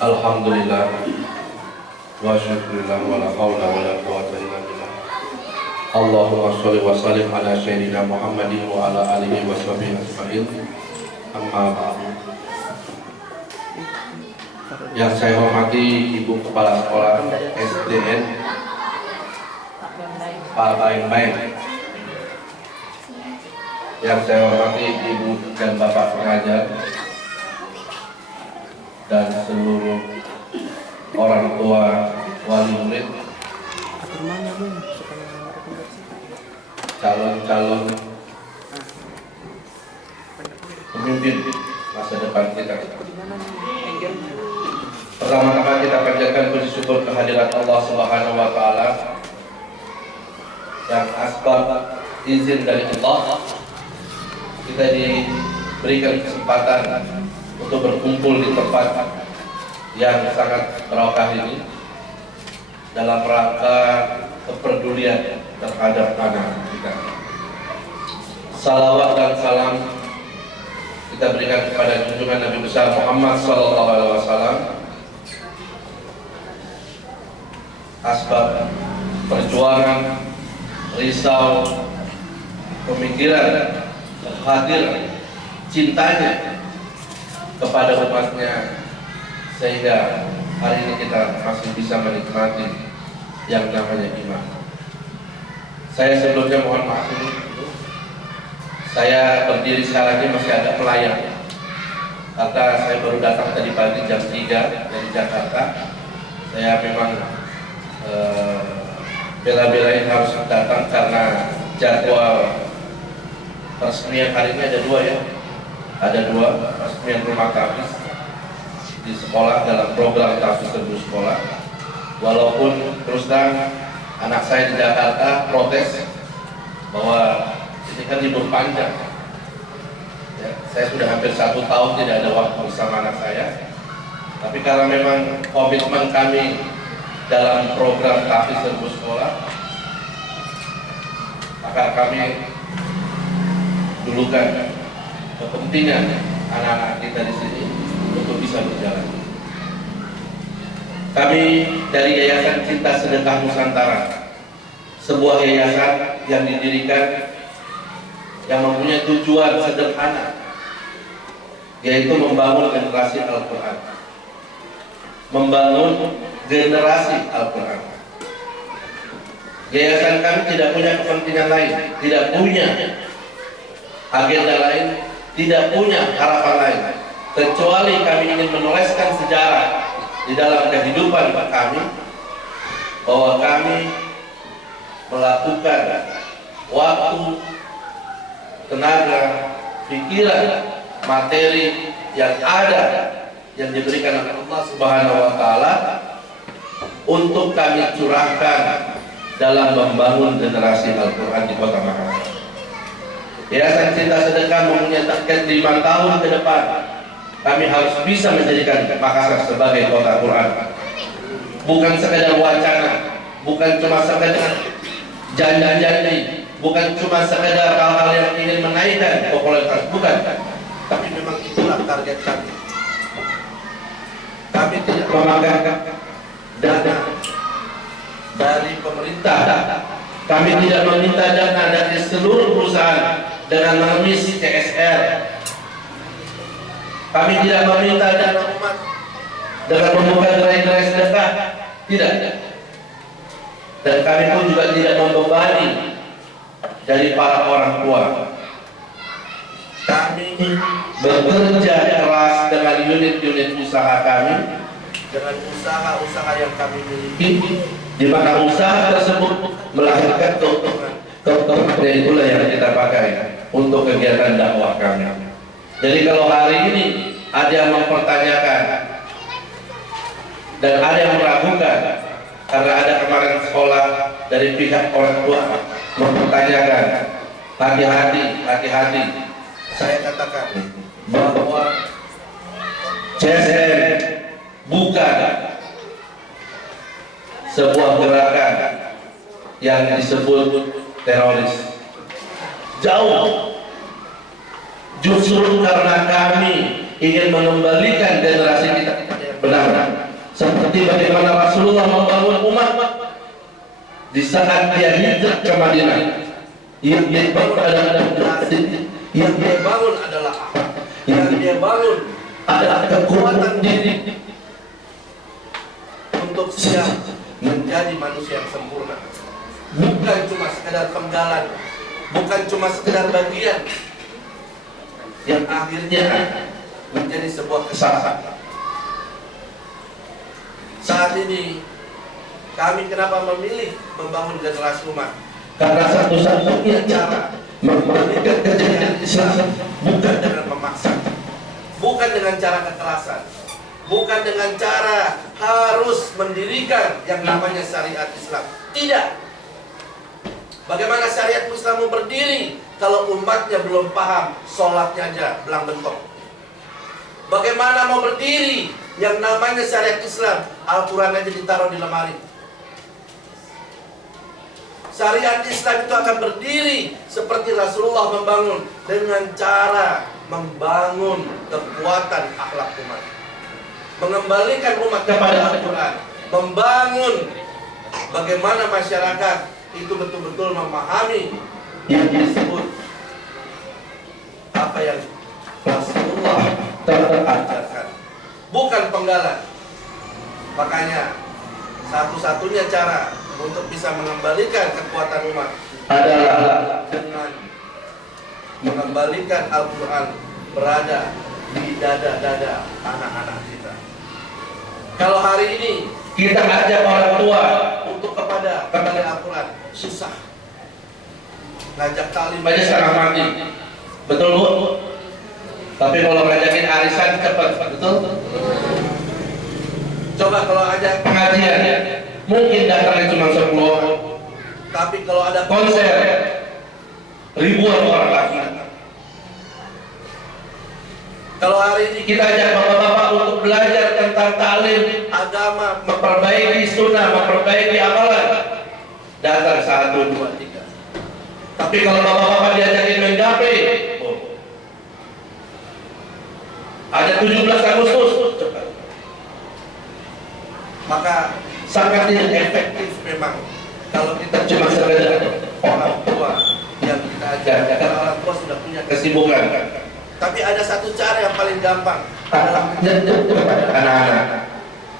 Alhamdulillah wa syukurillah wa la hawla wa la quwwata illa billah. Allahumma sholli wa sallim ala sayyidina Muhammadin wa ala alihi wa sahbihi ajma'in. Amma ba'du. Yang saya hormati Ibu Kepala Sekolah SDN Pak Baeng-Baeng, yang saya hormati Ibu dan Bapak pengajar dan seluruh orang tua wali murid, calon-calon pemimpin masa depan kita. Pertama-tama kita panjatkan puji syukur kehadirat Allah Subhanahu wa taala yang asbab izin dari Allah kita diberikan kesempatan untuk berkumpul di tempat yang sangat barokah ini dalam rangka kepedulian terhadap anak kita. Salawat dan salam kita berikan kepada junjungan Nabi besar Muhammad SAW, asbab perjuangan, risau, pemikiran, kehadiran, cintanya kepada umatnya, sehingga hari ini kita masih bisa menikmati yang namanya iman. Saya sebelumnya mohon maaf ini, saya berdiri sekarang ini masih agak melayang karena saya baru datang tadi pagi jam 3 dari Jakarta. Saya memang bela-belain harus datang karena jadwal peresmian hari ini ada dua ya. Ada dua peresmian rumah tahfiz di sekolah dalam program tahfiz serbu sekolah. Walaupun terus terang anak saya di Jakarta protes bahwa ini kan libur panjang ya, saya sudah hampir 1 tahun tidak ada waktu bersama anak saya. Tapi karena memang komitmen kami dalam program tahfiz serbu sekolah, maka kami dulukan kepentingan anak-anak kita di sini untuk bisa berjalan. Kami dari Yayasan Cinta Sedekah Nusantara, sebuah yayasan yang didirikan yang mempunyai tujuan sederhana, yaitu membangun generasi Al-Quran, membangun generasi Al-Quran. Yayasan kami tidak punya kepentingan lain, tidak punya agenda lain, tidak punya harapan lain, kecuali kami ingin menuliskan sejarah di dalam kehidupan kami bahwa kami melakukan waktu, tenaga, pikiran, materi yang ada yang diberikan oleh Allah Subhanahu wa taala untuk kami curahkan dalam membangun generasi Al-Quran di Kota Makassar. Yayasan Cinta Sedekah mempunyai target 5 tahun ke depan kami harus bisa menjadikan Makassar sebagai kota Quran. Bukan sekedar wacana, bukan cuma sekedar janji-janji, bukan cuma sekedar hal-hal yang ingin menaikkan popularitas, bukan. Tapi memang itulah target kami. Kami tidak memakan dana dari pemerintah. Kami tidak meminta dana dari seluruh perusahaan dengan mengemis CSR. Kami tidak meminta dana umat dengan membuka gerai-gerai sedekah, tidak. Dan kami pun juga tidak membebani dari para orang tua. Kami bekerja keras dengan unit-unit usaha kami, dengan usaha-usaha yang kami miliki, di mana usaha tersebut melahirkan keuntungan. Keuntungan itulah yang kita pakai untuk kegiatan dakwah kami. Jadi kalau hari ini ada yang mempertanyakan dan ada yang meragukan, karena ada kemarin sekolah dari pihak orang tua mempertanyakan, hati-hati. Saya katakan bahwa CSR bukan sebuah gerakan yang disebut teroris. Jauh. Justru karena kami ingin mengembalikan generasi kita yang benar, seperti bagaimana Rasulullah membangun umat di saat dia hijrah ke Madinah. Yang dia bangun adalah generasi, yang dia bangun adalah akhlak, yang dia bangun adalah kekuatan diri untuk siap menjadi manusia yang sempurna. Bukan cuma sekedar penggalan, bukan cuma sekedar bagian yang akhirnya menjadi sebuah kesalahan. Saat ini kami kenapa memilih membangun generasi umat? Karena satu-satunya cara memberikan kejayaan Islam bukan dengan memaksa, bukan dengan cara kekerasan, bukan dengan cara harus mendirikan yang namanya syariat Islam. Tidak. Bagaimana syariat Islam mau berdiri kalau umatnya belum paham, sholatnya aja belang bentok? Bagaimana mau berdiri yang namanya syariat Islam, Al-Quran aja ditaruh di lemari? Syariat Islam itu akan berdiri seperti Rasulullah membangun, dengan cara membangun kekuatan akhlak umat, mengembalikan umat kepada Al-Quran, membangun bagaimana masyarakat itu betul-betul memahami yang disebut apa yang Rasulullah terajarkan, bukan penggalan. Makanya satu-satunya cara untuk bisa mengembalikan kekuatan umat adalah dengan mengembalikan Al-Quran berada di dada-dada anak-anak kita. Kalau hari ini kita ajak orang tua untuk kembali Al-Quran, susah. Ngajak talim aja setengah mati, betul Bu? Tapi kalau ngajakin arisan cepat, betul? Coba kalau ajak pengajian, mungkin datangnya cuma 10 orang, tapi kalau ada konser, ribuan orang datang. Kalau hari ini kita ajak bapak-bapak untuk belajar tentang taklim agama, memperbaiki sunnah, memperbaiki amalan, datang 1, 2, 3. Tapi kalau bapak-bapak diajakin main gape, ada 17 Agustus, maka sangat tidak efektif memang kalau kita cuma sekedar orang tua yang kita ajar, karena orang tua sudah punya kesibukan. Tapi ada satu cara yang paling gampang adalah kepada anak-anak.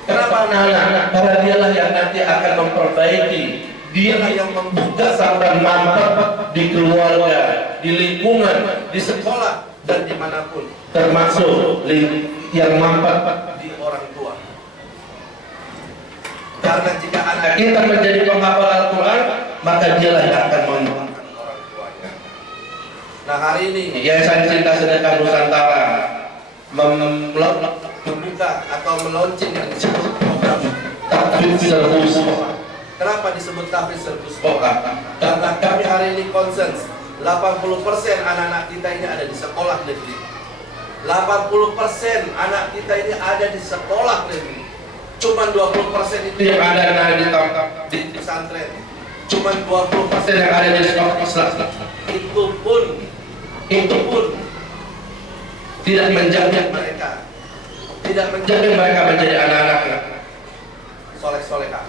Kenapa anak-anak? Karena dialah yang nanti akan memperbaiki, dialah yang membuka sampai mampet di keluarga, di lingkungan, di sekolah dan dimanapun, termasuk yang mampet di orang tua. Karena jika anak kita menjadi penghafal Al-Quran, maka dialah yang akan mengembangkan orang tuanya. Nah hari ini Yayasan Cinta Sedekah Nusantara membuka atau meluncing yang disebut program Tahfidz Serpus. Kenapa disebut Tahfidz Serpus? Karena kami hari ini concern 80% anak-anak kita ini ada di sekolah negeri. 80% anak kita ini ada di sekolah negeri. Cuman 20% itu yang ada di pesantren. Cuman 20% yang ada di sekolah Islam. Itu pun tidak menjamin mereka, tidak menjamin mereka menjadi anak-anak soleh-solehah.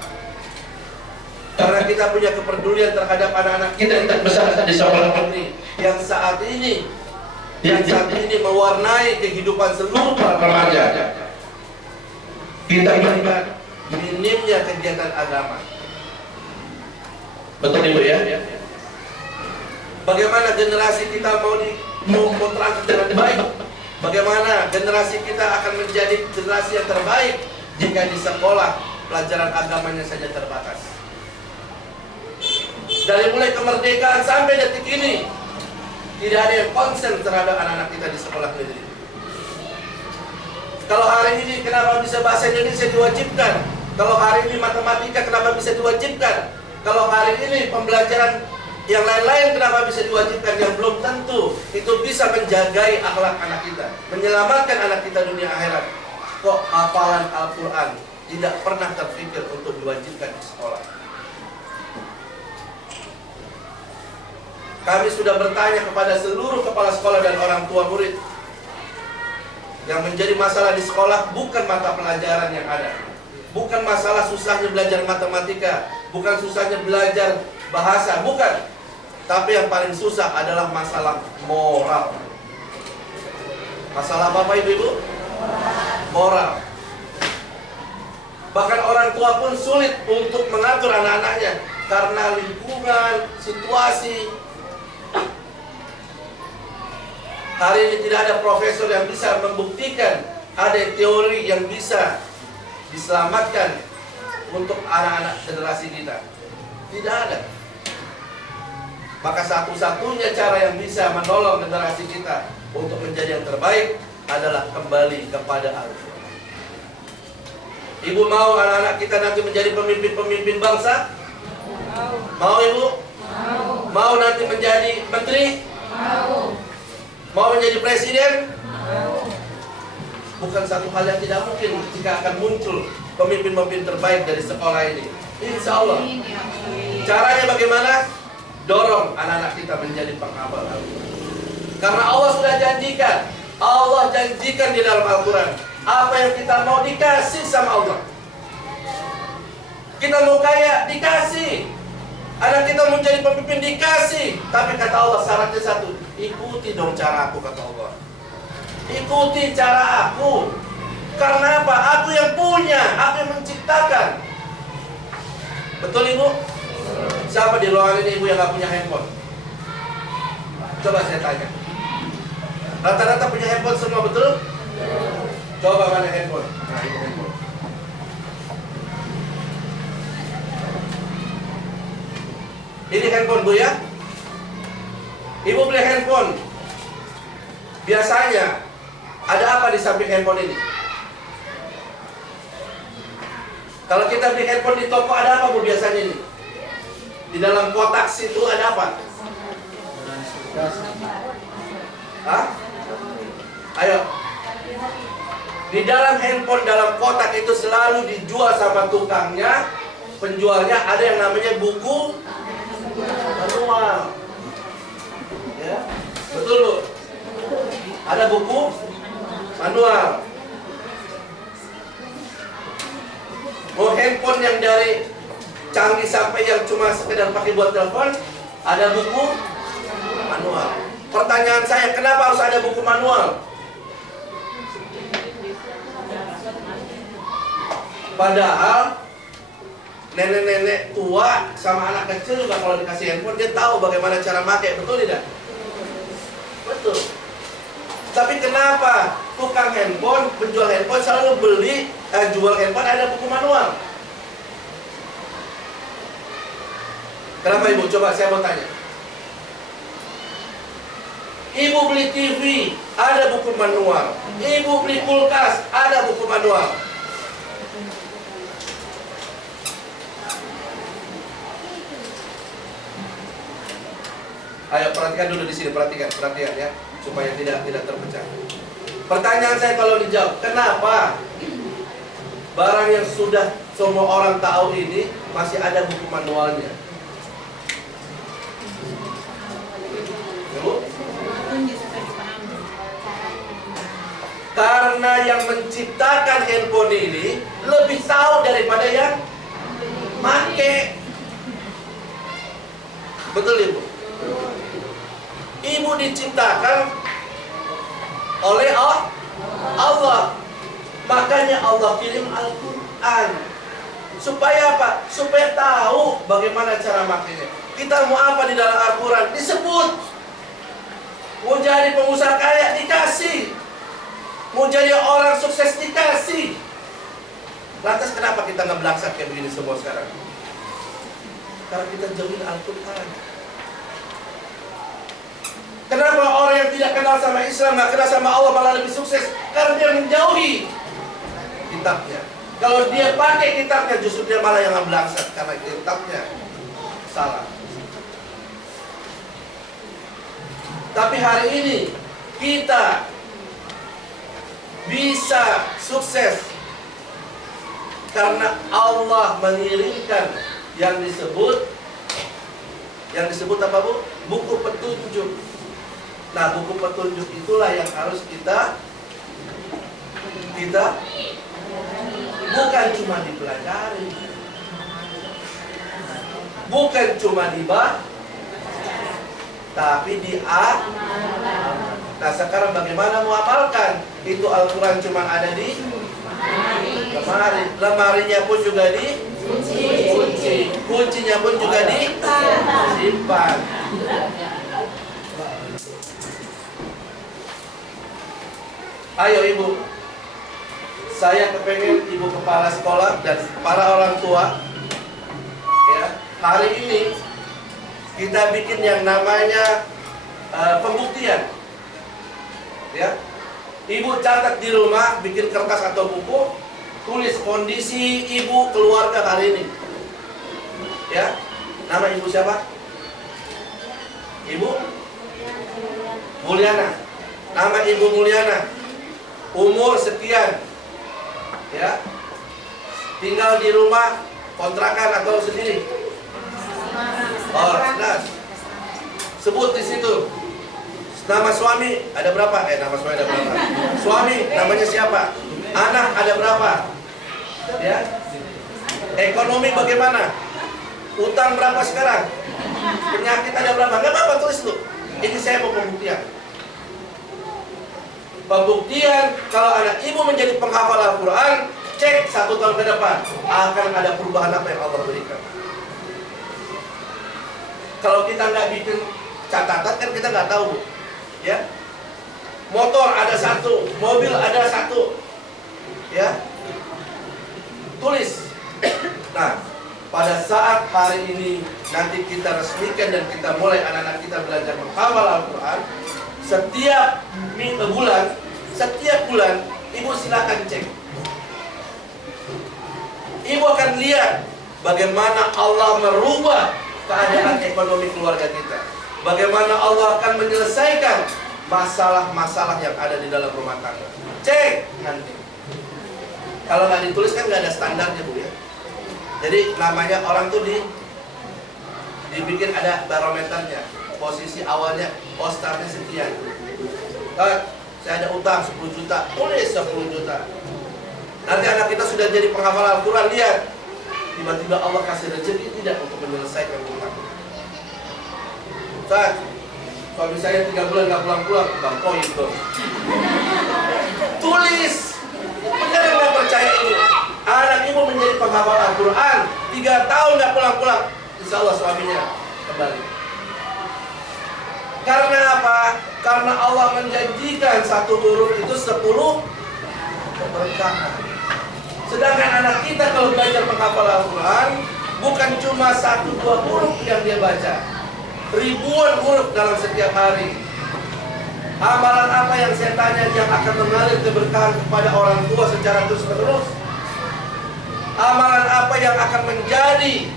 Karena kita punya kepedulian terhadap anak-anak kita yang terbesar di sekolah negeri yang saat ini mewarnai kehidupan seluruh para remaja. Kita melihat minimnya kegiatan agama. Betul Ibu ya? Bagaimana generasi kita mau terangkat dengan baik? Bagaimana generasi kita akan menjadi generasi yang terbaik jika di sekolah pelajaran agamanya saja terbatas? Dari mulai kemerdekaan sampai detik ini tidak ada yang konsen terhadap anak-anak kita di sekolah negeri. Kalau hari ini kenapa bisa bahasa Indonesia diwajibkan? Kalau hari ini matematika kenapa bisa diwajibkan? Kalau hari ini pembelajaran yang lain-lain kenapa bisa diwajibkan? Yang belum tentu itu bisa menjagai akhlak anak kita, menyelamatkan anak kita dunia akhirat. Kok hafalan Al-Quran tidak pernah terpikir untuk diwajibkan di sekolah? Kami sudah bertanya kepada seluruh kepala sekolah dan orang tua murid. Yang menjadi masalah di sekolah bukan mata pelajaran yang ada, Bukan masalah susahnya belajar matematika, bukan susahnya belajar bahasa, bukan. Tapi yang paling susah adalah masalah moral. Masalah apa Ibu? Moral. Bahkan orang tua pun sulit untuk mengatur anak-anaknya karena lingkungan, situasi. Hari ini tidak ada profesor yang bisa membuktikan ada teori yang bisa diselamatkan untuk anak-anak generasi kita. Tidak ada. Maka satu-satunya cara yang bisa menolong generasi kita untuk menjadi yang terbaik adalah kembali kepada Al-Quran. Ibu mau anak-anak kita nanti menjadi pemimpin-pemimpin bangsa? Mau Ibu? Mau nanti menjadi menteri? Mau menjadi presiden? Bukan satu hal yang tidak mungkin jika akan muncul pemimpin-pemimpin terbaik dari sekolah ini. Insya Allah. Caranya bagaimana? Dorong anak-anak kita menjadi penghafal Al-Quran. Karena Allah sudah janjikan. Allah janjikan di dalam Al-Quran. Apa yang kita mau dikasih sama Allah. Kita mau kaya, dikasih. Anak kita mau jadi pemimpin, dikasih. Tapi kata Allah syaratnya satu, ikuti dong cara aku, kata Allah. Ikuti cara aku. Karena apa? Aku yang punya, aku yang menciptakan. Betul Ibu? Siapa di ruangan ini Ibu yang gak punya handphone? Coba saya tanya. Rata-rata punya handphone semua, betul? Coba mana handphone? Nah ini handphone. Ini handphone Bu ya. Ibu beli handphone. Biasanya ada apa di samping handphone ini? Kalau kita beli handphone di toko ada apa Bu biasanya ini? Di dalam kotak situ ada apa? Hah? Ayo. Di dalam handphone, dalam kotak itu selalu dijual sama tukangnya. Penjualnya ada yang namanya buku manual. Ya, betul Bu? Ada buku manual. Mau handphone yang dari canggih sampai yang cuma sekedar pakai buat telepon, ada buku manual. Pertanyaan saya, kenapa harus ada buku manual? Padahal nenek-nenek tua sama anak kecil juga kalau dikasih handphone dia tahu bagaimana cara pakai, betul tidak? Betul. Tapi kenapa tukang handphone, penjual handphone selalu jual handphone ada buku manual? Kenapa Ibu? Coba saya mau tanya. Ibu beli TV, ada buku manual. Ibu beli kulkas, ada buku manual. Ayo perhatikan dulu di sini, perhatikan ya, supaya tidak terpecah. Pertanyaan saya kalau dijawab, kenapa barang yang sudah semua orang tahu ini masih ada buku manualnya? Karena yang menciptakan handphone ini lebih tahu daripada yang make. Betul Ibu? Ibu diciptakan oleh Allah. Makanya Allah kirim Al-Quran. Supaya apa? Supaya tahu bagaimana cara makainya. Kita mau apa di dalam Al-Quran? Disebut. Mau jadi pengusaha kaya, dikasih. Mau jadi orang sukses, dikasih. Lantas kenapa kita nggak belangsak kayak begini semua sekarang? Karena kita jauhin Al-Quran. Kenapa orang yang tidak kenal sama Islam, nggak kenal sama Allah malah lebih sukses? Karena dia menjauhi kitabnya. Kalau dia pakai kitabnya, justru dia malah yang belangsak karena kitabnya salah. Tapi hari ini kita bisa sukses karena Allah mengirimkan yang disebut apa Bu? Buku petunjuk. Nah, buku petunjuk itulah yang harus kita bukan cuma dipelajari, bukan cuma dibahas, tapi Nah sekarang bagaimana mau amalkan? Itu Al-Quran cuma ada di lemari. Lemarinya pun juga dikunci. Kuncinya pun juga disimpan. Ayo ibu, saya kepengen ibu kepala sekolah dan para orang tua, ya, hari ini kita bikin yang namanya pembuktian. Ya, ibu catat di rumah, bikin kertas atau buku, tulis kondisi ibu keluarga hari ini. Ya, nama ibu siapa? Ibu Mulyana. Nama ibu Mulyana. Umur sekian. Ya, tinggal di rumah kontrakan atau sendiri? Oh, jelas. Sebut di situ. Nama suami ada berapa? Nama suami ada berapa? Suami namanya siapa? Anak ada berapa? Ya. Ekonomi bagaimana? Utang berapa sekarang? Penyakit ada berapa? Enggak apa-apa, tulis itu. Ini saya mau pembuktian. Pembuktian kalau anak ibu menjadi penghafal Al-Quran, cek 1 tahun ke depan akan ada perubahan apa yang Allah berikan. Kalau kita nggak bikin catatan kan kita nggak tahu, Bu. Ya, motor ada 1, mobil ada 1, ya, tulis. Nah, pada saat hari ini nanti kita resmikan dan kita mulai anak-anak kita belajar menghafal Al-Quran, setiap bulan ibu silakan cek. Ibu akan lihat bagaimana Allah merubah keadaan ekonomi keluarga kita. Bagaimana Allah akan menyelesaikan masalah-masalah yang ada di dalam rumah tangga. Cek nanti. Kalau nggak ditulis kan nggak ada standarnya, Bu, ya. Jadi namanya orang tuh dibikin ada barometernya. Posisi awalnya, startnya sekian. Saya ada utang 10 juta, tulis 10 juta. Nanti anak kita sudah jadi penghafal Al-Quran, lihat. Tiba-tiba Allah kasih rezeki tidak untuk menyelesaikan utang. Suami saya 3 bulan nggak pulang-pulang, Bang Koin dong. Tulis. Benar nggak percaya ibu? Anak ibu menjadi penghafal Al-Quran 3 tahun nggak pulang-pulang, insya Allah suaminya kembali. Karena apa? Karena Allah menjanjikan 1 huruf itu 10 keberkahan. Sedangkan anak kita kalau belajar menghafal Al-Quran, bukan cuma 1-2 huruf yang dia baca, ribuan huruf dalam setiap hari. Amalan apa yang saya tanya yang akan mengalir keberkahan kepada orang tua secara terus-menerus? Amalan apa yang akan menjadi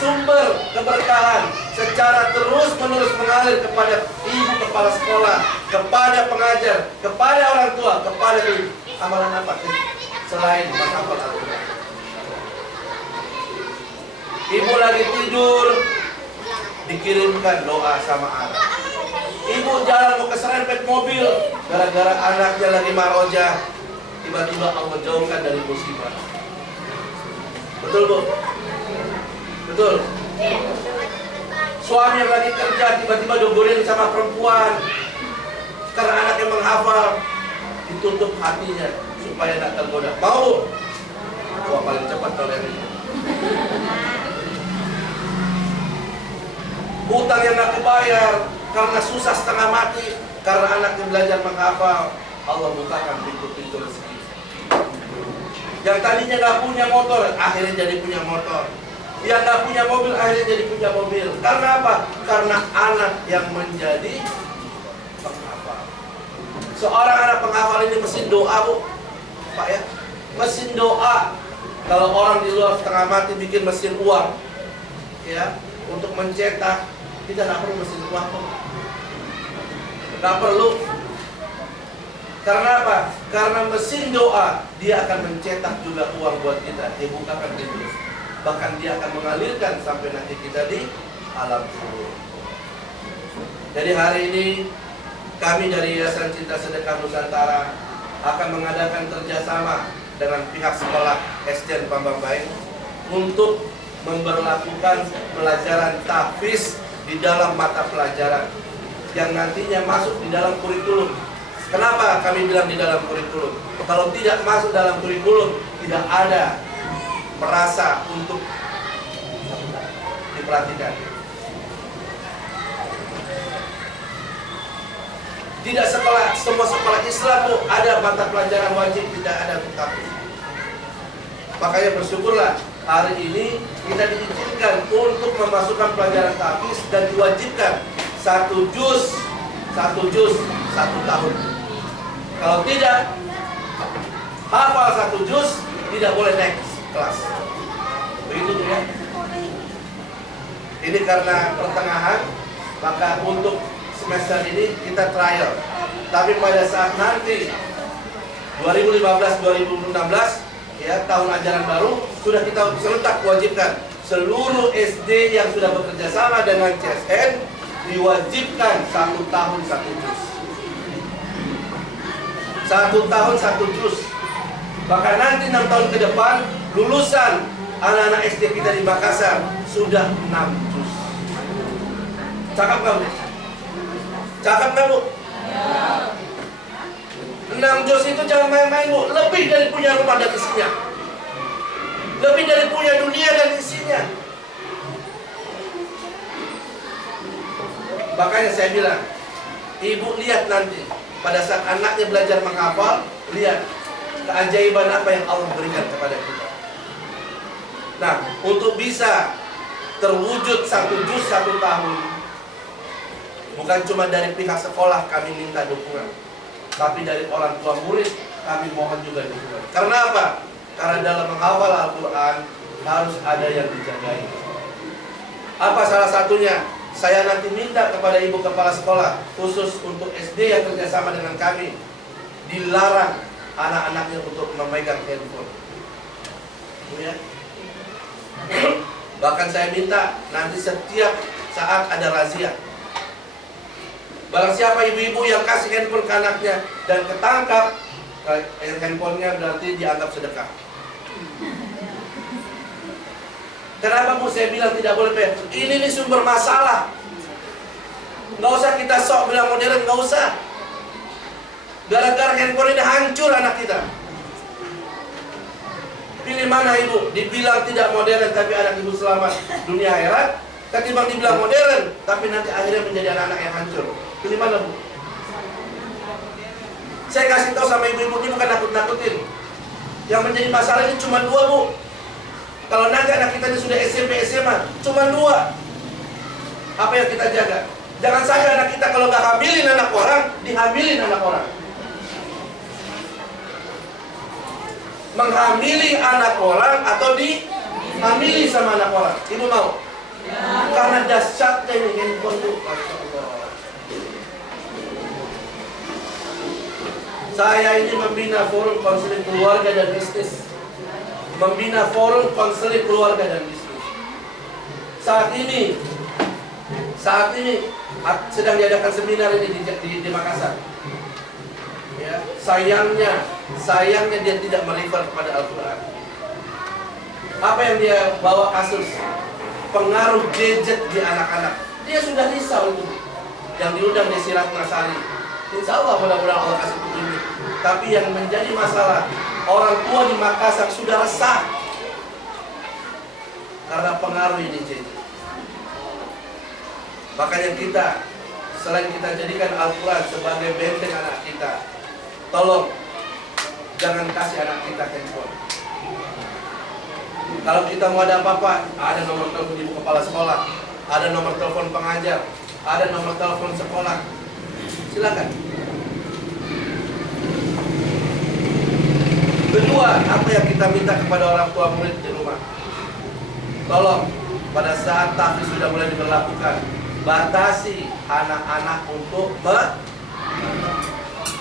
sumber keberkahan secara terus-menerus mengalir kepada ibu kepala sekolah, kepada pengajar, kepada orang tua, kepada ibu? Amalan apa selain menghafal Al-Quran? Ibu lagi tidur, dikirimkan doa sama anak. Ibu jalan mau keserempet mobil, gara-gara anaknya lagi maroja, tiba-tiba Allah jauhkan dari musibah. Betul, Bu? Betul? Suami yang lagi kerja tiba-tiba dogorin sama perempuan karena anaknya menghafal, ditutup hatinya supaya tidak tergoda. Mau? Wah, paling cepat kalau yang ini. Hutang yang nggak kebayar karena susah setengah mati, karena anaknya belajar menghafal, Allah bukakan pintu-pintu rezeki. Yang tadinya nggak punya motor, akhirnya jadi punya motor. Yang nggak punya mobil, akhirnya jadi punya mobil. Karena apa? Karena anak yang menjadi penghafal. Seorang anak penghafal ini mesin doa, Bu, Pak, ya. Mesin doa. Kalau orang di luar setengah mati bikin mesin uang, ya, untuk mencetak, kita nggak perlu mesin uang, nggak perlu. Karena apa? Karena mesin doa, dia akan mencetak juga uang buat kita. Dia bukakan pintu. Bahkan dia akan mengalirkan sampai nanti kita di alam kubur. Jadi hari ini kami dari Yayasan Cinta Sedekah Nusantara akan mengadakan kerjasama dengan pihak sekolah SDN Pambang Baik untuk memberlakukan pelajaran tahfiz di dalam mata pelajaran yang nantinya masuk di dalam kurikulum. Kenapa kami bilang di dalam kurikulum? Kalau tidak masuk dalam kurikulum, tidak ada merasa untuk diperhatikan. Tidak semua sekolah Islam tuh ada mata pelajaran wajib, tidak ada tahfiz. Makanya bersyukurlah hari ini kita diizinkan untuk memasukkan pelajaran tahfiz dan diwajibkan satu juz 1 tahun. Kalau tidak hafal 1 juz tidak boleh naik kelas. Begitu ya. Ini karena pertengahan, maka untuk semester ini kita trial. Tapi pada saat nanti 2015-2016 ya, tahun ajaran baru, sudah kita serentak wajibkan seluruh SD yang sudah bekerja sama dengan CSN diwajibkan 1 tahun 1 juz. 1 tahun 1 juz. Bahkan nanti 6 tahun ke depan lulusan anak-anak SD kita di Makassar sudah 6 juz. Cakap nggak Bu? Cakap nggak Bu? 6 juz itu jangan main-main Bu. Lebih dari punya rumah dan isinya. Lebih dari punya dunia dan isinya. Makanya saya bilang, ibu lihat nanti pada saat anaknya belajar menghafal, lihat keajaiban apa yang Allah berikan kepada kita. Nah, untuk bisa terwujud 1 juz 1 tahun, bukan cuma dari pihak sekolah kami minta dukungan, tapi dari orang tua murid kami mohon juga dukungan. Karena apa? Karena dalam menghafal Al-Quran harus ada yang dijagai. Apa salah satunya? Saya nanti minta kepada ibu kepala sekolah, khusus untuk SD yang kerjasama dengan kami, dilarang anak-anaknya untuk memegang handphone. Ya. Bahkan saya minta nanti setiap saat ada razia. Barang siapa ibu-ibu yang kasih handphone ke anaknya dan ketangkap, handphonenya berarti dianggap sedekah. Kenapa Bu saya bilang tidak boleh Pak? Ini nih sumber masalah. Nggak usah kita sok bilang modern, nggak usah. Gara-gara handphone ini hancur anak kita. Pilih mana ibu? Dibilang tidak modern tapi anak ibu selamat dunia akhirat, ketimbang dibilang modern tapi nanti akhirnya menjadi anak-anak yang hancur. Pilih mana Bu? Saya kasih tahu sama ibu-ibu ini bukan nakut-nakutin. Yang menjadi masalah ini cuma 2 Bu. Kalau nanti anak kita ini sudah SMP, SMA, cuma 2. Apa yang kita jaga? Jangan sampai anak kita kalau nggak hamilin anak orang, dihamilin anak orang. Menghamili anak orang atau dihamili sama anak orang. Ibu mau? Ya. Karena dahsyatnya ini handphone Bu. Masya Allah. Saya ini membina forum konseling keluarga dan bisnis. Membina forum konseling keluarga dan bisnis. Saat ini sedang diadakan seminar ini di Makassar. Ya, sayangnya dia tidak merefer kepada Al-Quran. Apa yang dia bawa kasus? Pengaruh gadget di anak-anak. Dia sudah risau itu. Yang diundang di Sirat Nasari. Insya Allah mudah-mudahan Allah kasih petunjuk. Tapi yang menjadi masalah, orang tua di Makassar sudah resah karena pengaruh ini jadi. Makanya kita, selain kita jadikan Al-Quran sebagai benteng anak kita, tolong jangan kasih anak kita handphone. Kalau kita mau ada apa-apa, ada nomor telepon ibu kepala sekolah, ada nomor telepon pengajar, ada nomor telepon sekolah. Silakan. Kedua, apa yang kita minta kepada orang tua murid di rumah? Tolong, pada saat tahfiz sudah mulai diberlakukan, batasi anak-anak untuk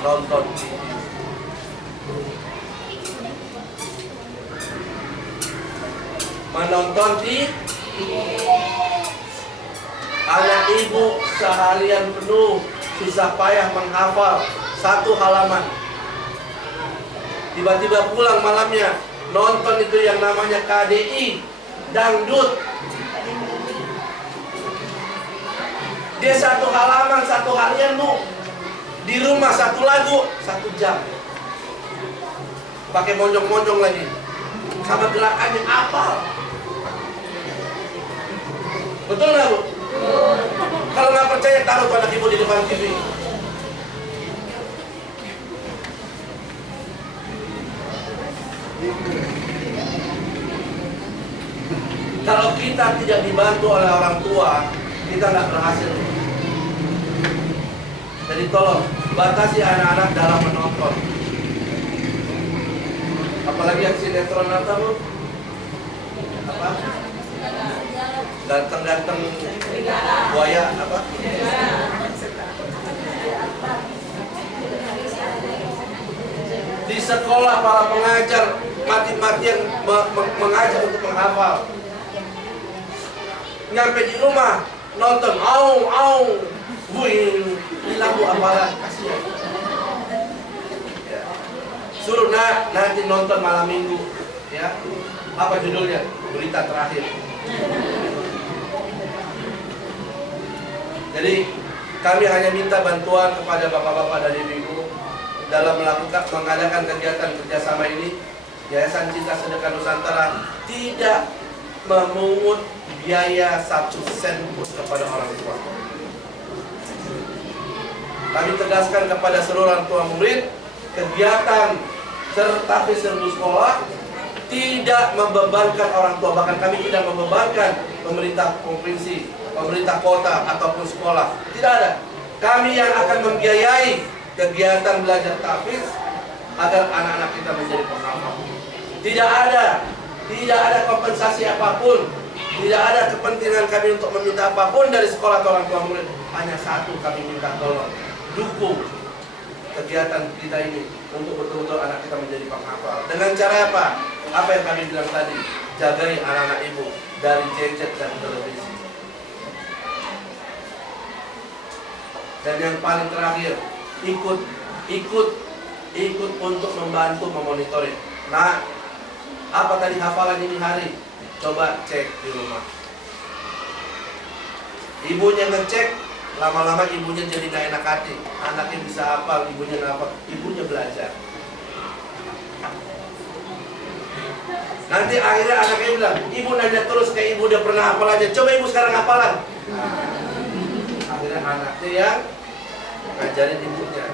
menonton TV. Menonton TV. Anak ibu seharian penuh susah payah menghafal 1 halaman. tiba-tiba pulang malamnya nonton itu yang namanya KDI, dangdut. Dia satu halaman, satu harian Bu, di rumah satu lagu, 1 jam. Pakai monjong-monjong lagi, sama gerakannya apal. Betul nggak Bu? Kalau nggak percaya, taruh tuh anak ibu di depan TV. Kalau kita tidak dibantu oleh orang tua, kita nggak berhasil. Jadi tolong batasi anak-anak dalam menonton. Apalagi yang sinetron apa Bu? Apa? Ganteng-ganteng buaya apa? Di sekolah para pengajar mati-matian mengajar untuk menghafal. Nyampe di rumah nonton au wih, ini lagu apalah, kasihan. Ya. Suruh nanti nonton malam minggu, ya. Apa judulnya? Berita terakhir. Jadi kami hanya minta bantuan kepada bapak-bapak dan ibu-ibu dalam mengadakan kegiatan kerjasama ini. Yayasan Cinta Sedekah Nusantara tidak memungut biaya 1 sen pun kepada orang tua. Kami tegaskan kepada seluruh orang tua murid, kegiatan serta serbu sekolah tidak membebankan orang tua, bahkan kami tidak membebankan pemerintah provinsi, pemerintah kota ataupun sekolah. Tidak ada. Kami yang akan membiayai kegiatan belajar tahfiz agar anak-anak kita menjadi penghafal. Tidak ada kompensasi apapun, tidak ada kepentingan kami untuk meminta apapun dari sekolah atau orang tua murid. Hanya satu kami minta, tolong dukung kegiatan kita ini untuk betul-betul anak kita menjadi penghafal. Dengan cara apa? Apa yang kami bilang tadi, jagai anak-anak ibu dari gadget dan televisi. Dan yang paling terakhir, ikut untuk membantu memonitoring. Nah, apa tadi hafalan ini hari? Coba cek di rumah. Ibunya ngecek, lama-lama ibunya jadi gak enak hati. Anaknya bisa hafal, ibunya gak hafal. Ibunya belajar. Nanti akhirnya anaknya bilang, ibu nanya terus kayak ibu udah pernah hafal aja. Coba ibu sekarang hafalan. Akhirnya anaknya yang ngajarin ibunya.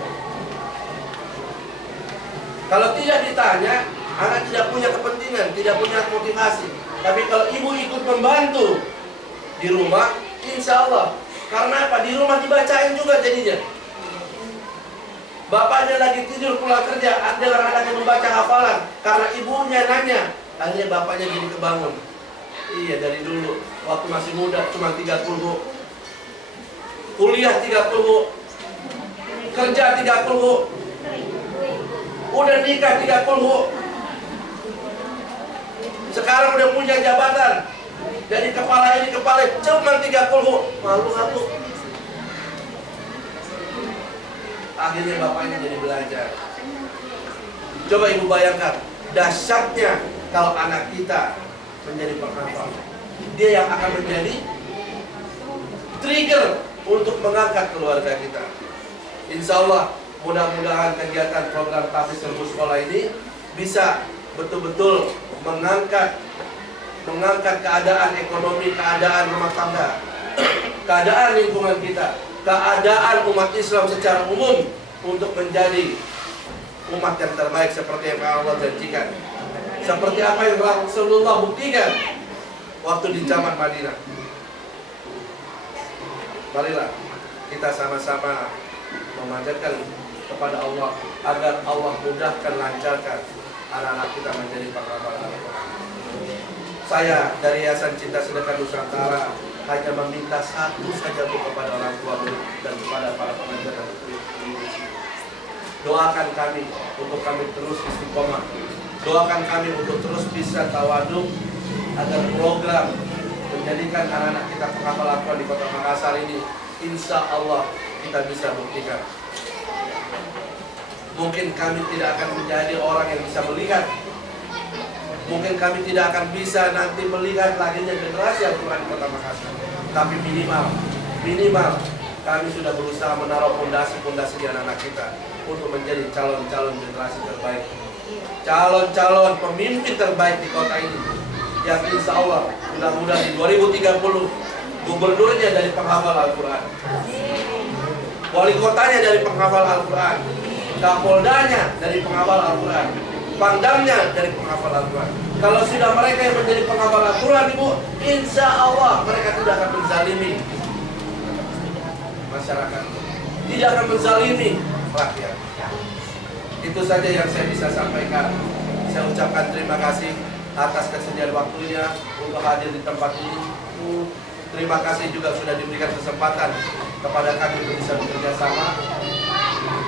Kalau tidak ditanya, anak tidak punya kepentingan, tidak punya motivasi. Tapi kalau ibu ikut membantu di rumah, insya Allah. Karena apa? Di rumah dibacain juga jadinya. Bapaknya lagi tidur pulang kerja, dengar anaknya membaca hafalan. Karena ibunya nanya, akhirnya bapaknya jadi kebangun. Iya, dari dulu waktu masih muda cuma 30, kuliah 30, kerja 30, udah nikah 30, sekarang udah punya jabatan, jadi kepala ini kepala cuma 30, malu aku. Akhirnya bapaknya jadi belajar. Coba ibu bayangkan dahsyatnya kalau anak kita menjadi penghafal. Dia yang akan menjadi trigger untuk mengangkat keluarga kita. Insya Allah mudah-mudahan kegiatan program tahfiz serbu sekolah ini bisa betul-betul mengangkat keadaan ekonomi, keadaan rumah tangga, keadaan lingkungan kita, keadaan umat Islam secara umum untuk menjadi umat yang terbaik seperti yang Allah janjikan. Seperti apa yang Rasulullah buktikan waktu di zaman Madinah. Marilah kita sama-sama memanjatkan kepada Allah agar Allah mudahkan, lancarkan anak-anak kita menjadi penghafal Al-Quran. Saya dari Yayasan Cinta Sedekah Nusantara hanya meminta satu saja kepada orang tua dan kepada para pengajar dan guru. Doakan kami untuk kami terus istiqomah. Doakan kami untuk terus bisa tawaduk agar program menjadikan anak-anak kita penghafal Al-Quran di Kota Makassar ini insya Allah kita bisa buktikan. Mungkin kami tidak akan menjadi orang yang bisa melihat. Mungkin kami tidak akan bisa nanti melihat lahirnya generasi Al-Quran di Kota Makassar. Tapi minimal kami sudah berusaha menaruh pondasi di anak-anak kita untuk menjadi calon-calon generasi terbaik, calon-calon pemimpin terbaik di kota ini, yang insya Allah mudah-mudahan di 2030 gubernurnya dari penghafal Al-Quran, wali kotanya dari penghafal Al-Quran, Kapoldanya dari penghafal Al-Quran, Pangdamnya dari penghafal Al-Quran. Kalau sudah mereka yang menjadi penghafal Al-Quran, Ibu, insya Allah mereka tidak akan menzalimi masyarakat, tidak akan menzalimi rakyat. Itu saja yang saya bisa sampaikan. Saya ucapkan terima kasih atas kesediaan waktunya untuk hadir di tempat ini. Terima kasih juga sudah diberikan kesempatan kepada kami untuk bisa bekerja sama.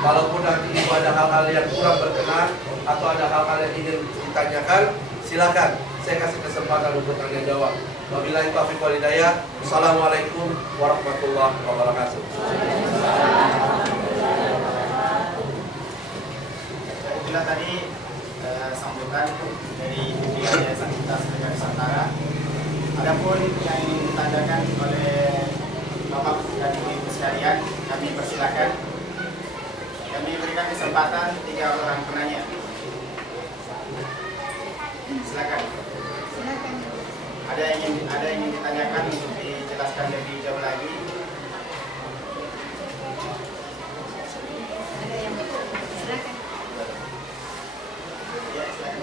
Kalaupun nanti Ibu ada hal-hal yang kurang berkenan atau ada hal-hal yang ingin ditanyakan, silakan. Saya kasih kesempatan untuk tanya jawab. Wabillahi taufiq wal hidayah. Assalamualaikum warahmatullahi wabarakatuh. Itulah tadi sambutan dari Yayasan Kita Sedekah Nusantara. Adapun yang ingin ditanyakan oleh Bapak dan Ibu sekalian, kami persilakan. Kami berikan kesempatan 3 orang penanya. Silakan. Ada yang ingin ditanyakan untuk dijelaskan lebih jauh lagi? Ada yang silakan. Ya, silakan.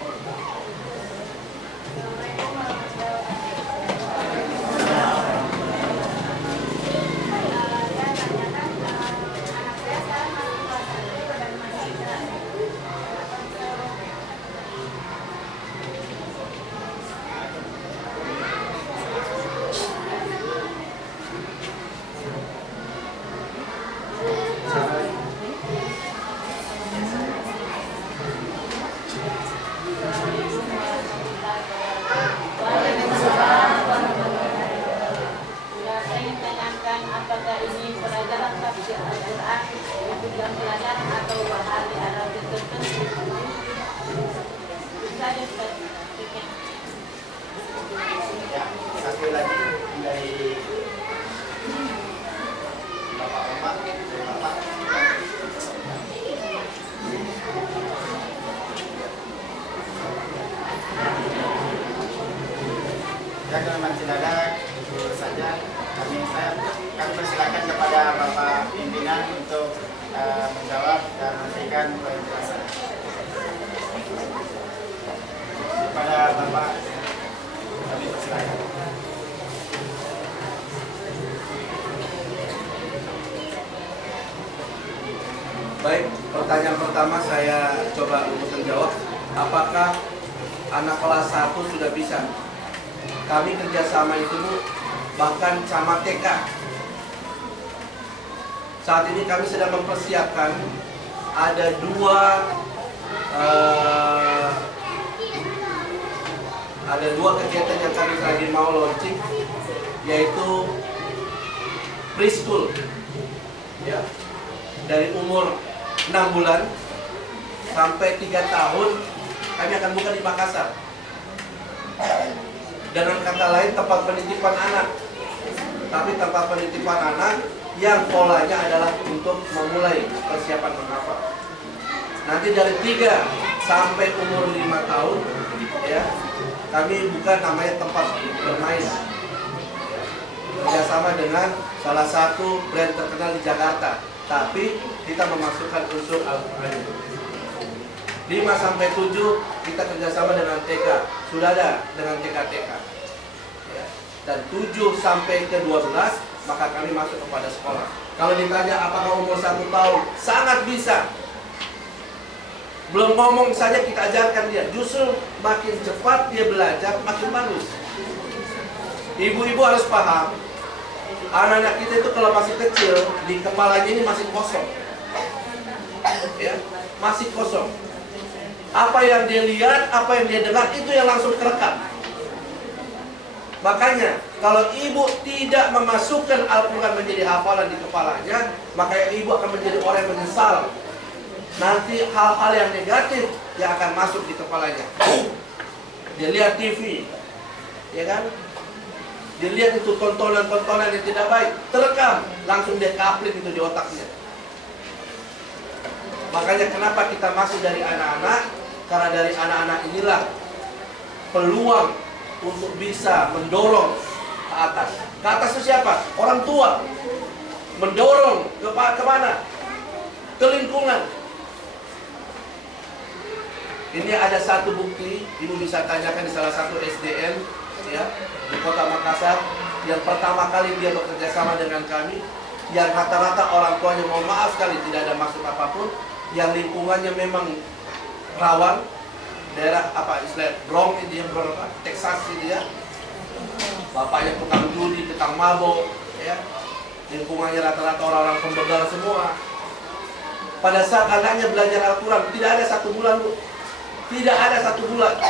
Apakah ini pelajaran tafsir Al-Quran yang pelajaran atau ahli Arabi tertentu? Itu saja sepertinya. Ya, satu lagi dari Bapak-bapak, dari Bapak. Ya, kalau memang tidak ada, itu saja. Kami persilakan kepada Bapak pimpinan untuk menjawab dan memberikan penjelasan. Kepada Bapak kami persilakan. Baik, pertanyaan pertama saya coba untuk menjawab. Apakah anak kelas 1 sudah bisa? Kami kerjasama itu, Bu, bahkan sama TK. Saat ini kami sedang mempersiapkan ada dua kegiatan yang kami lagi mau launching, yaitu preschool, ya, dari umur 6 bulan sampai 3 tahun kami akan buka di Makassar. Dengan kata lain, tempat penitipan anak. Tapi tempat penitipan anak yang polanya adalah untuk memulai persiapan menghafal. Nanti dari 3 sampai umur 5 tahun, ya, kami buka namanya tempat bermain. Kerjasama dengan salah satu brand terkenal di Jakarta. Tapi kita memasukkan unsur Al-Quran. 5 sampai 7 kita kerjasama dengan TK, sudah ada dengan TK-TK, ya. Dan 7 sampai ke 12 maka kami masuk kepada sekolah. Kalau ditanya apakah umur 1 tahun, sangat bisa. Belum ngomong saja kita ajarkan dia. Justru makin cepat dia belajar, makin bagus. Ibu-ibu harus paham, anak-anak kita itu kalau masih kecil, di kepalanya ini masih kosong, ya, masih kosong. Apa yang dia lihat, apa yang dia dengar, itu yang langsung kerekam. Makanya, kalau ibu tidak memasukkan Al-Quran menjadi hafalan di kepalanya, maka ibu akan menjadi orang yang menyesal. nanti hal-hal yang negatif yang akan masuk di kepalanya. Dia lihat TV, ya kan? Dia lihat itu tontonan-tontonan yang tidak baik, terekam, langsung dia kaplit itu di otaknya. Makanya kenapa kita masuk dari anak-anak? Karena dari anak-anak inilah peluang untuk bisa mendorong ke atas. Ke atas itu siapa? Orang tua. Mendorong ke mana? Ke lingkungan. Ini ada satu bukti, ibu bisa tanyakan di salah satu SDN ya, di Kota Makassar, yang pertama kali dia bekerja sama dengan kami, yang rata-rata orang tuanya mohon maaf sekali tidak ada maksud apapun, yang lingkungannya memang rawan, daerah apa istilah Bronx dia berapa, Texas itu ya, bapaknya tukang judi, tukang mabok, ya, lingkungannya rata-rata orang-orang pembegal semua. Pada saat anaknya belajar Al-Quran, tidak ada satu bulan bu. Tidak ada satu bulan.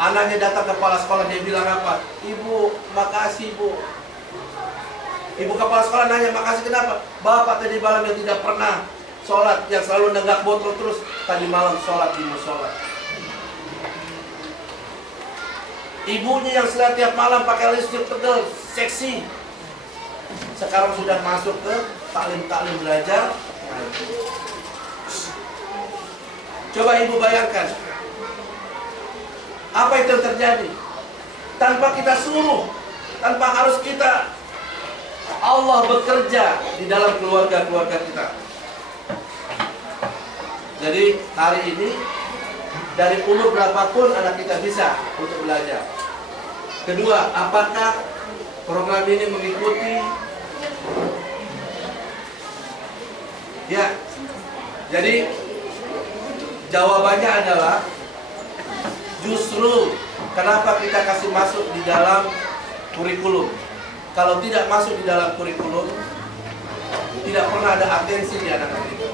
Anaknya datang ke kepala sekolah, dia bilang apa? Ibu, makasih bu. Ibu kepala sekolah nanya, makasih kenapa? Bapak tadi malam yang tidak pernah sholat, yang selalu nenggak botol terus, tadi malam sholat di musola. Ibunya yang setiap malam pakai listrik tebal, seksi, sekarang sudah masuk ke taklim-taklim belajar. Coba ibu bayangkan, apa itu yang terjadi? Tanpa kita suruh, tanpa harus kita, Allah bekerja di dalam keluarga-keluarga kita. Jadi hari ini dari umur berapapun anak kita bisa untuk belajar. Kedua, apakah program ini mengikuti? Ya, jadi jawabannya adalah justru kenapa kita kasih masuk di dalam kurikulum. Kalau tidak masuk di dalam kurikulum, tidak pernah ada atensi di anak-anak itu.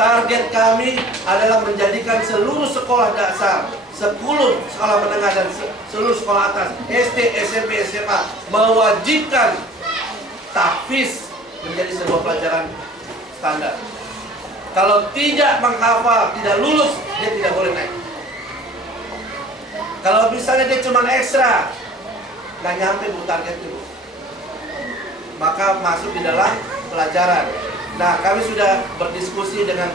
Target kami adalah menjadikan seluruh sekolah dasar, seluruh sekolah menengah dan seluruh sekolah atas, SD, SMP, SMA, mewajibkan tahfiz menjadi sebuah pelajaran standar. Kalau tidak menghafal, tidak lulus, dia tidak boleh naik. Kalau misalnya dia cuma ekstra, nggak nyampe bu target itu, maka masuk di dalam pelajaran. Nah, kami sudah berdiskusi dengan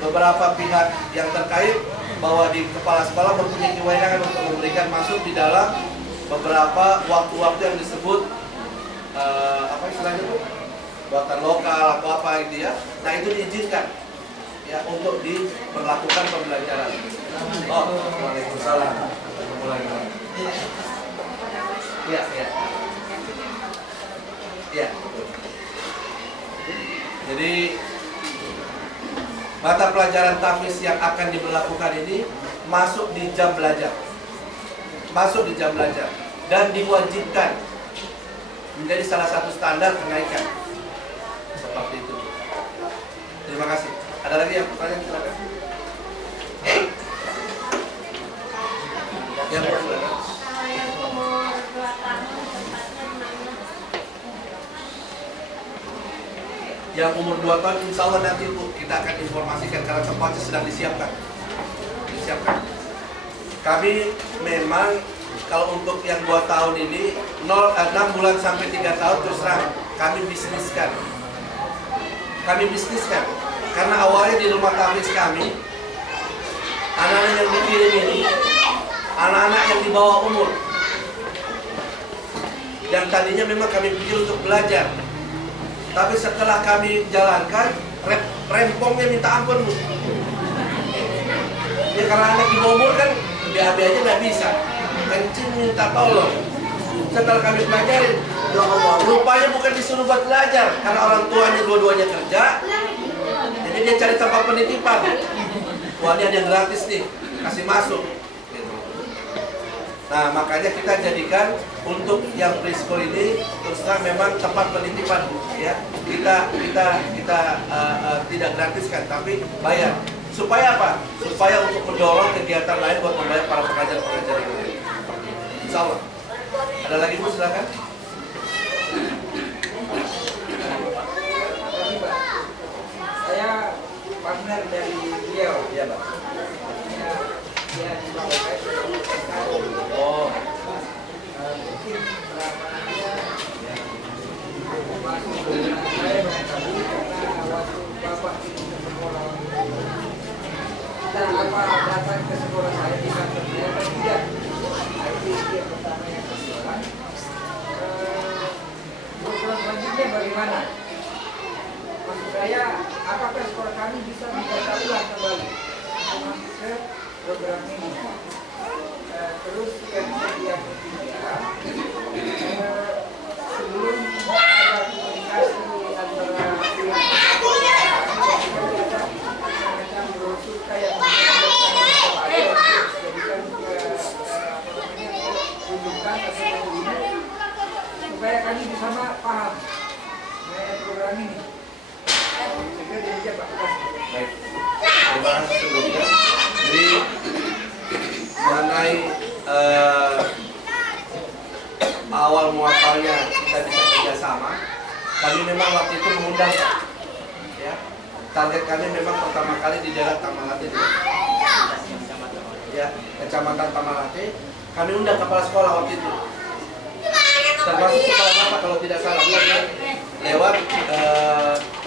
beberapa pihak yang terkait bahwa di kepala sekolah mempunyai kewenangan untuk memberikan masuk di dalam beberapa waktu-waktu yang disebut apa istilahnya bu? Buatan lokal atau apa gitu ya. Nah itu diizinkan ya untuk diberlakukan pembelajaran. Oh, waalaikumsalam. Ya, ya. Ya. Jadi mata pelajaran tahfiz yang akan diberlakukan ini masuk di jam belajar. Masuk di jam belajar dan diwajibkan menjadi salah satu standar kenaikan. Seperti itu. Terima kasih. Ada lagi yang pertanyaan silakan. Yang silakan. Yang umur 2 tahun insya Allah nanti Bu, kita akan informasikan karena tempatnya sedang disiapkan. Kami memang kalau untuk yang 2 tahun ini 6 bulan sampai 3 tahun terus terang kami bisniskan karena awalnya di rumah tahfiz kami anak-anak yang dikirim ini anak-anak yang di bawah umur yang tadinya memang kami pikir untuk belajar, tapi setelah kami jalankan rempongnya minta ampun Bu. Ya karena anak di bawah umur kan BAB aja nggak bisa, kencing minta tolong. Setelah kami pelajarin, ya Allah, rupanya bukan disuruh buat belajar karena orang tuanya dua-duanya kerja, jadi dia cari tempat penitipan. Wah ini ada yang gratis nih, kasih masuk. Gitu. Nah makanya kita jadikan untuk yang preschool ini terus terang memang tempat penitipan, ya. Kita tidak gratiskan, tapi bayar. Supaya apa? Supaya untuk mendorong kegiatan lain buat membayar para pengajar-pengajar yang lain. Insya Allah. Ada lagi Bu, silakan. Saya pernah dengar dari beliau. Iya, Pak. Ya di bawah saya sudah menyampaikan. Oh, Mungkin pelapanannya masuk saya mengetahui karena waktu bapak itu ke sekolah kita datang ke sekolah saya di kantor saya kan tidak. Itu yang pertama yang kedua. Program selanjutnya bagaimana? Maksud saya, apakah sekolah kami bisa ditata ulang kembali masuk ke program ini? Terus yang ketiga, sebelum ada komunikasi antara pihak semacam brosur kayak jadikan rujukan atau ini supaya kami bersama paham mengenai program ini. Saya demikian Pak. baik. Terima kasih sebelumnya. Jadi mengenai awal muasalnya kita bisa kerjasama, kami memang waktu itu mengundang, ya. Target kami memang pertama kali di daerah Tamalate, ya, Kecamatan Tamalate. Kami undang kepala sekolah waktu itu, termasuk kepala bapak kalau tidak salah, lewat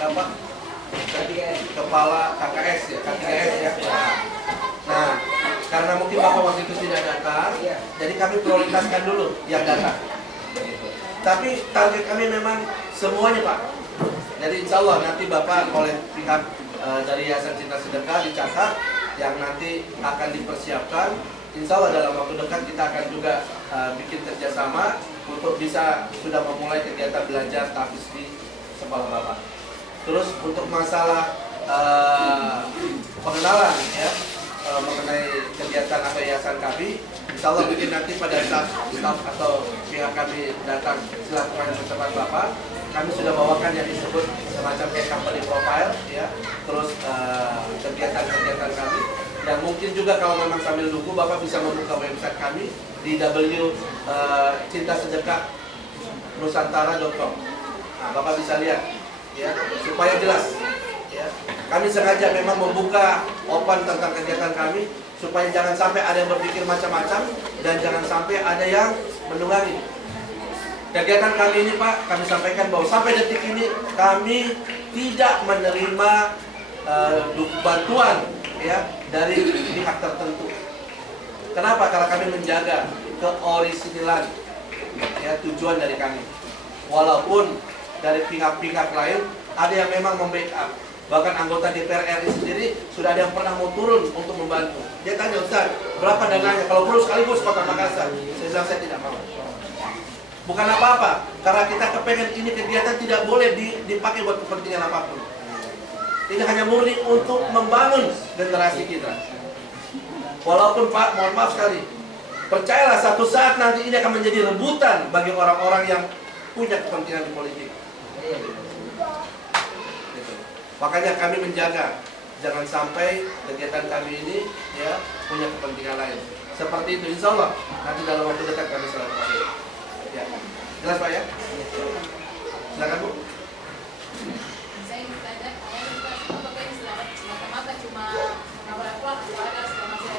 apa? Kepala KKS ya, KKS ya. Nah, karena mungkin bapak waktu itu tidak datang, jadi kami prioritaskan dulu yang datang. Tapi target kami memang semuanya Pak. Jadi insya Allah nanti bapak oleh pihak dari Yayasan Cinta Sedekah dicatat yang nanti akan dipersiapkan. Insya Allah dalam waktu dekat kita akan juga bikin kerjasama untuk bisa sudah memulai kegiatan belajar tahfiz di sekolah bapak. Terus untuk masalah pengenalan ya mengenai kegiatan atau yayasan kami, insya Allah mungkin nanti pada saat staf atau pihak kami datang silaturahmi bersama bapak, kami sudah bawakan yang disebut semacam kayak company profile ya, terus kegiatan-kegiatan kami. Dan mungkin juga kalau memang sambil nunggu bapak bisa membuka website kami di cintasedekah.nusantara.com. Nah, bapak bisa lihat ya supaya jelas ya. Kami sengaja memang membuka open tentang kegiatan kami supaya jangan sampai ada yang berpikir macam-macam dan jangan sampai ada yang menunggangi. Kegiatan kami ini Pak, kami sampaikan bahwa sampai detik ini kami tidak menerima bantuan ya dari pihak tertentu. Kenapa? Karena kami menjaga keorisinilan ya tujuan dari kami. Walaupun dari pihak-pihak lain ada yang memang membackup. Bahkan anggota DPR RI sendiri sudah ada yang pernah mau turun untuk membantu. Dia tanya, Ustaz, berapa dananya? Kalau perlu sekaligus Kota Makassar. Saya bilang saya tidak mau. Bukan apa-apa, karena kita kepengen ini kegiatan tidak boleh dipakai buat kepentingan apapun. Ini hanya murni untuk membangun generasi kita. Walaupun Pak, mohon maaf sekali, percayalah satu saat nanti ini akan menjadi rebutan bagi orang-orang yang punya kepentingan di politik. Makanya kami menjaga jangan sampai kegiatan kami ini ya punya kepentingan lain. Seperti itu, insya Allah nanti dalam waktu dekat kami selalu pakai. Ya, jelas Pak ya? Silakan Bu. Saya ingin tanya, apakah ini semata-mata cuma mengabar pulang atau ada masih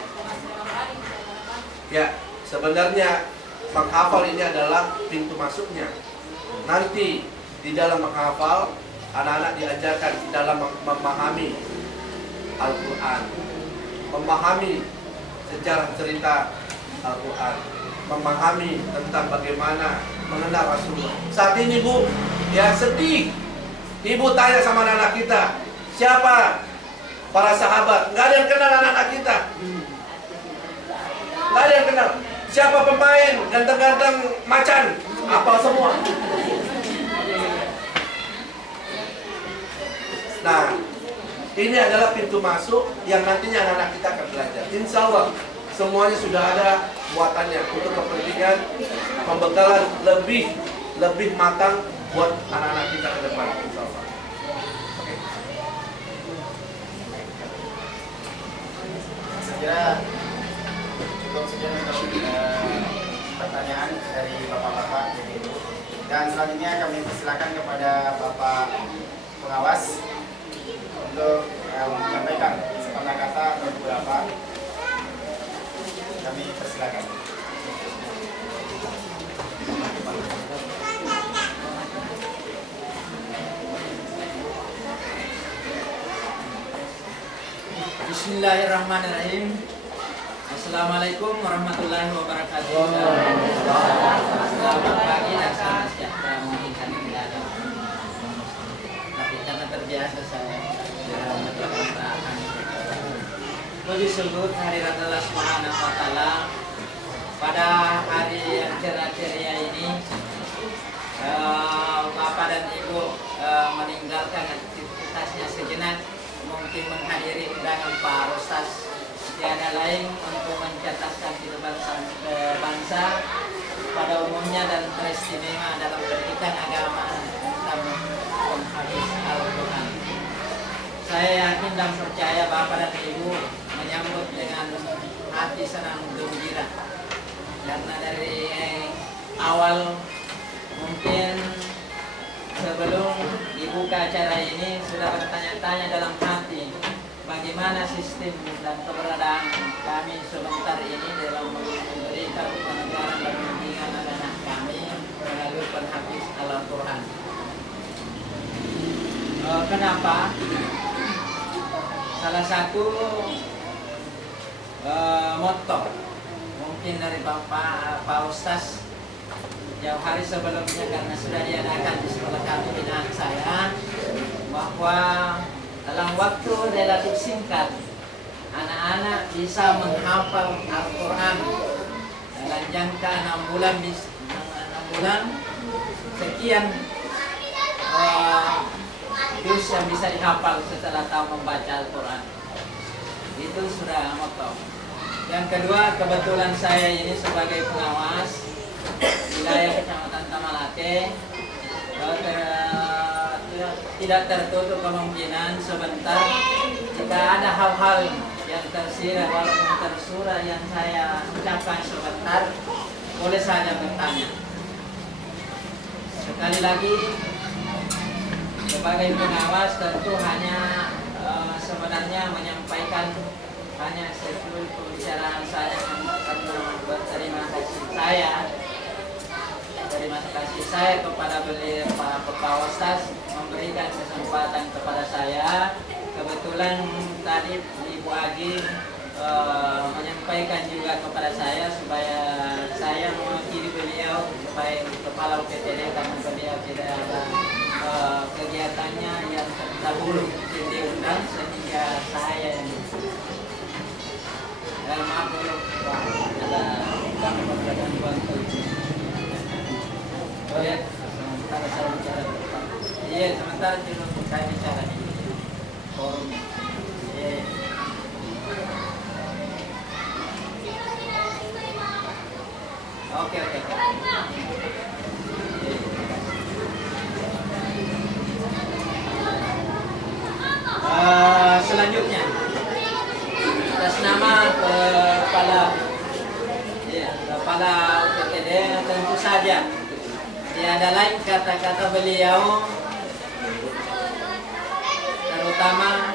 Ya, sebenarnya menghafal ini adalah pintu masuknya. Nanti di dalam menghafal, anak-anak diajarkan dalam memahami Al-Quran, memahami sejarah cerita Al-Quran, memahami tentang bagaimana mengenal Rasulullah. Saat ini Bu, ya sedih. Ibu tanya sama anak-anak kita, siapa para sahabat? Nggak ada yang kenal anak-anak kita. Nggak ada yang kenal. Siapa pemain ganteng-ganteng macan? Apa semua? Nah, ini adalah pintu masuk yang nantinya anak-anak kita akan belajar. Insya Allah semuanya sudah ada buatannya untuk kepentingan pembekalan lebih matang buat anak-anak kita ke depan. Insya Allah. Oke. Saya kira cukup sekian untuk pertanyaan dari bapak-bapak dan ibu. Dan selanjutnya kami persilakan kepada bapak pengawas untuk menyampaikan sepatah kata atau beberapa. Kami persilakan. Bismillahirrahmanirrahim. Assalamualaikum warahmatullahi wabarakatuh. Selamat pagi dan salam sejahtera menginginkan kita. Tapi karena terbiasa saya dalam berdoa. Puji syukur kehadirat Allah Subhanahu wa taala pada hari yang ceria ini. Bapak dan Ibu meninggalkan aktivitasnya sejenak, mungkin menghadiri undangan Pak Ustaz. Tiada lain untuk mencetakkan kehidupan bangsa pada umumnya dan teristimewa dalam pendidikan agama dan penghabis Al-Quran. Saya yakin dan percaya Bapak dan Ibu menyambut dengan hati senang gembira, karena dari awal mungkin sebelum dibuka acara ini sudah bertanya-tanya dalam hati bagaimana sistem dan keberadaan kami sebentar ini dalam memberikan pengajaran dan bimbingan anak kami melalui penghafis Al-Quran. Kenapa? Salah satu motto mungkin dari Pak Ustaz jauh hari sebelumnya, karena sudah diadakan di sekolah kami binaan saya, bahwa dalam waktu relatif singkat anak-anak bisa menghafal Al-Quran dalam jangka 6 bulan sekian juz yang bisa dihafal setelah tahu membaca Al-Quran. Itu sudah motto. Yang kedua, kebetulan saya ini sebagai pengawas wilayah Kecamatan Tamalate, tidak tertutup kemungkinan sebentar jika ada hal-hal yang tersirat walaupun tersurat yang saya ucapkan sebentar, boleh saja bertanya. Sekali lagi, sebagai pengawas tentu hanya sebenarnya menyampaikan hanya seluruh pembicaraan saya karena berterima kasih saya kepada beliau Pak Ustaz memberikan kesempatan kepada saya. Kebetulan tadi Ibu Agi menyampaikan juga kepada saya supaya saya mewakili beliau sebagai kepala UPTD, karena beliau tidak ada kegiatannya yang terdahulu diundang, sehingga saya yang maaf dulu Pak, ada kami bantu. Oh ya, sementara saya bicara di depan. Iya, sementara dulu saya bicara di forum. Iya. Oke. Selanjutnya atas nama kepala UPTD tentu saja tiada lain kata-kata beliau, terutama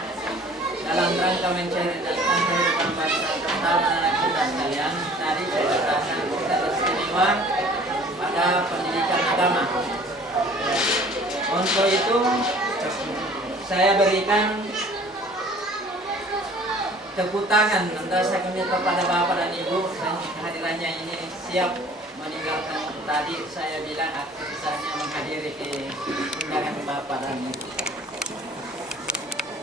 dalam rangka mencerdaskan kehidupan bangsa terutama anak kita sekalian. Tadi saya katakan kita istimewa pada pendidikan agama. Untuk itu saya berikan tepuk tangan mendasarkan kepada Bapak dan Ibu kehadirannya ini siap meninggalkan. Tadi saya bilang aktivitasnya menghadiri ke